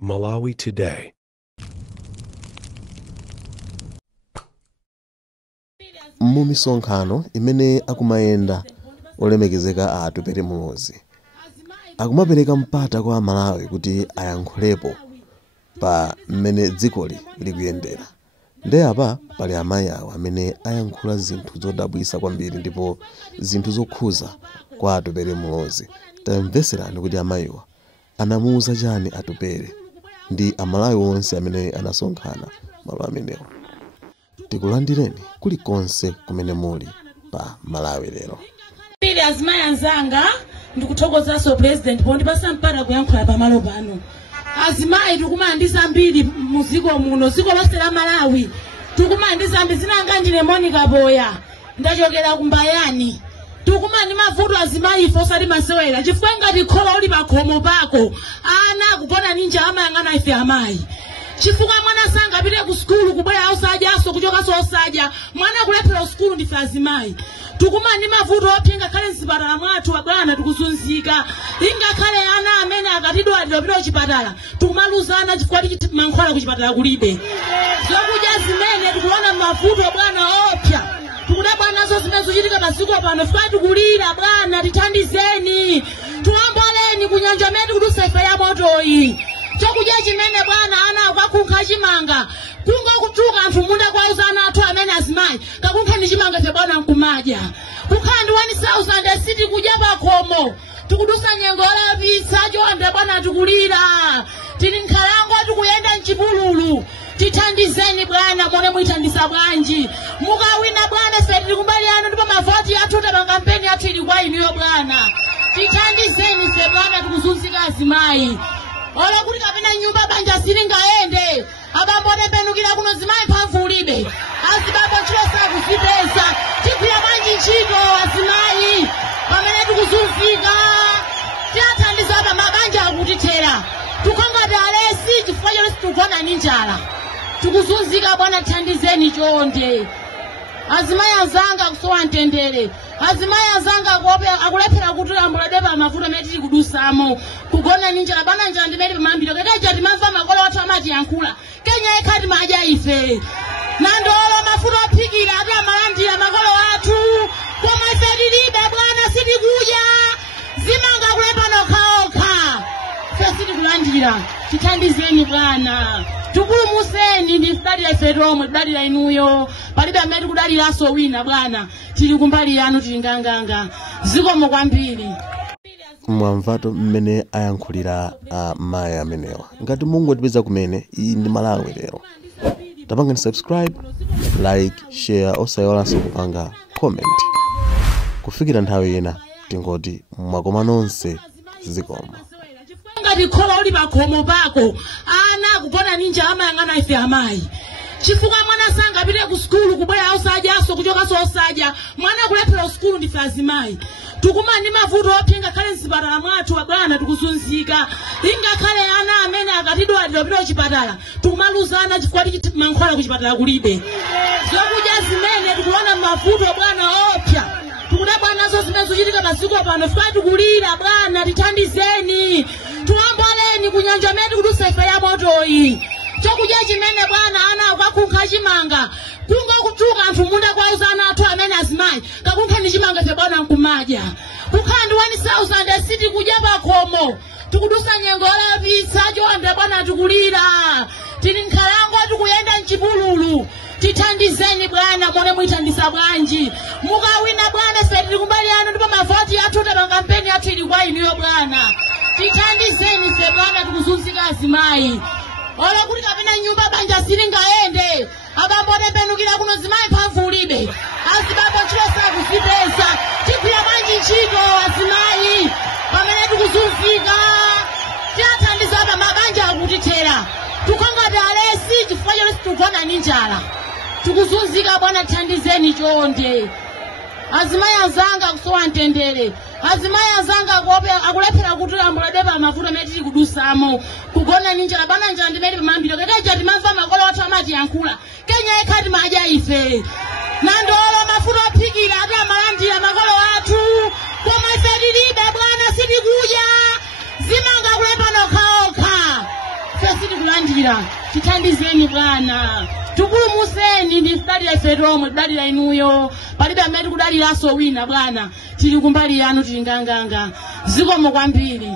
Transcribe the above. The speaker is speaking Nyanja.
Malawi Today. Mumisonkhano imene akumayenda olemekezeka atupere mulozi akumapereka mpata kwa Malawi kuti ayankhulepo pa mmene dzikoli likuyendera. Nde apa pali amayi awo amene ayankhula zinthu zodabwisa kwambiri ndipo zinthu zokhuza kwa atupere mulozi. Tamveserani kuti amayiwa anamuuza chani atupere ndi amalawi onse amene anasonkhana malo amenewo. Tikulandireni kulikonse kumene muli pa Malawi lero. Azimayi anzanga ndikuthokozaso president pondipasa mpata kuyankhula pa malo pano. Azimayi tikumandiza mbiri muziko muno ziko lonse la Malawi. Tikumandiza mbiri zinanga ndine Monica Boya ndachokera kumbayani. Tukumani mavuto azimayi ifo sali masewera chifukwa ngati khola uli pakhomo pako ana kupona ninja amayang'ana ife amayi. Chifukwa mwana sanga pite ku skulu kubwera ausajaso kuchoka so osaja mwana kulephera skulu ndife azimayi. Tukumani mavuto opinga kale msipatala mwathu abwana tikuzunzika ingakhale ana amene akatidwa pita chipatala tukumaluzana chifukwa mankhwala kuchipatala kulibe. Zokudya zimene tikuona mavuto bwana opya tukuda bwana zo zimene zochitika masiku pano fika tikulira bwana tithandizeni tuomboleni kunyanja metu kudusa ife ya motoyi. Chokudya chimene bwana ana akakunkha chimanga kunga kutuka anthu munda kwa uzana athu amene azimayi kakunkha ni chimanga ife bwana nkumadya kukhandi 1000 city kudya pakhomo tikudusa nyengo la visa chonde bwana tikulira tili nkhalango tikuyenda mchipululu. Tithandizeni bwana mone muithandisa bwanji mukawina bwana ife tili kumbali ano ndipo mavoti athu ta kampeni athu ili kwa inuyo bwana. Tithandizeni ife bwana tikuzunzika azimayi. Ola kuti kapena nyumba banja silingaende abambone penukira kuno zimayi mphamvu ulibe azibaba chilo sakuzipeza tigwira bwanji ntchito azimayi pamene tikuzunzika tiyathandiza apa mabanja akutithera tukongati alesi chifukwa chonse tikugona ni njala tikuzunzika bwana tithandizeni chonde. Azimayi azanga kusowa mtendere azimayi azanga akulephera kuti ambuladeba mavuto amene tili kudusamo kugona ni njala bana njala ndimene pamambiro keteja timamva makolo athu amati yankhula Kenya ekhati madya ife nandolo mafuta ophikira ati amalandira makolo athu koma ife tilibe bwana sitikudya zimanga kulepa nokhaokha ife sitikulandira. Tithandizeni bwana tukulumuseni ndi kudalira ife tomwe kudalira inuyo palibe amene tikudaliraso wina bwana tili kumbali yanu tili nganganga zikomo kwambiri. Mwamvato mmene ayankhulira mayi amenewa. Ngati mungotipeza kumene iyi ndi Malawi lero tapangani subscribe, like, share osayiwalanso kupanga comment. Kufikira nthawi ina tingoti mwakoma nonse zikomo. Ngati khola uli pakhomo pako ana kupona ninja amayang'ana ife amayi. Chifukwa mwana sanga pite ku skulu kubwera ausajaso kuchoka so osaja mwana kulephera skulu ndife azimayi. Tukumani mavuto opinga kale msipatala mwathu abwana tikuzunzika ingakhale ana amene akatidwa pita chipatala tukumaluzana chifukwa mankhwala kuchipatala kulibe. Zokudya zimene tikuona mavuto bwana opya tukuda bwana zo zimene zochitika masiku pano fika tikulira bwana tithandizeni tuomboleni kunyanja metu kudusa ife ya motoyi. Chokudya chimene bwana ana akakunkha chimanga kunga kutuka anthu munda kwa uzana athu amene azimayi kakunkha ni chimanga ife bwana nkumadya kukhandi 1000 city kudya pakhomo tikudusa nyengo la visa chonde bwana tikulira tili nkhalango tikuyenda mchipululu. Tithandizeni bwana mone muithandisa bwanji mukawina bwana ife tili kumbali ano ndipo mavoti athu ta kampeni athu ili kwa inuyo bwana. Tithandizeni ife bwana tikuzunzika azimayi. Ola kuti kapena nyumba banja silingaende abambone penukira kuno zimayi mphamvu ulibe azibaba chilo sakuzipeza tigwira bwanji ntchito azimayi pamene tikuzunzika tiyathandiza apa mabanja akutithera tukongati alesi chifukwa chonse tikugona ni njala tikuzunzika bwana tithandizeni chonde. Azimayi azanga kusowa mtendere azimayi azanga akulephera kuti ambuladeba mavuto amene tili kudusamo kugona ni njala bana njala ndimene pamambiro keteja timamva makolo athu amati yankhula Kenya ekhati madya ife nandolo mafuta ophikira ati amalandira makolo athu koma ife tilibe bwana sitikudya zimanga kulepa nokhaokha. kudalira tithandizeni bwana tupulumuseni ndi kudalira ife tomwe kudalira inuyo palibe amene kudaliraso wina bwana tili kumbali yanu tili nganganga zikomo kwambiri.